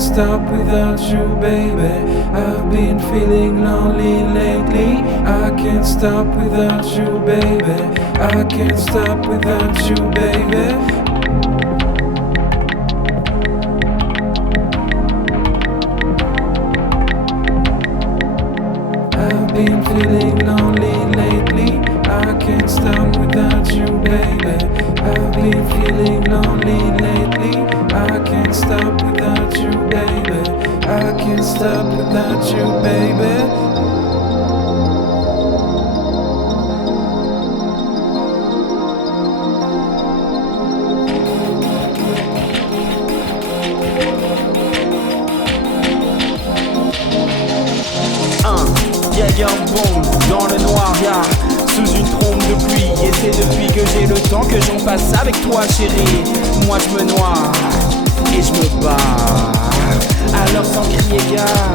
can't stop without you, baby. I've been feeling lonely lately. I can't stop without you, baby. I can't stop without you, baby. I've been feeling lonely lately. I can't stop without you, baby. I've been feeling lonely lately. I can't stop without you, baby. I can't stop without you, baby. Y'a un bon dans le noir, y'a sous une trompe de pluie. Et c'est depuis que j'ai le temps que j'en passe avec toi, chérie. Moi je me noie et je me barre, alors sans crier gare.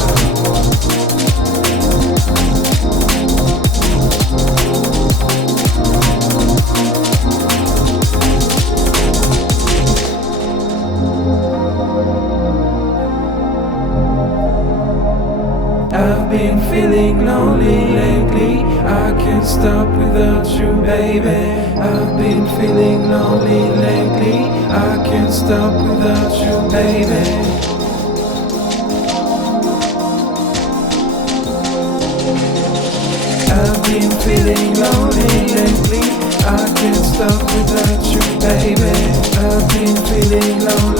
I've been feeling lonely lately. I can't stop without you, baby. I've been feeling lonely lately. I can't stop without you, baby. I've been feeling lonely lately. I can't stop without you, baby. I've been feeling lonely.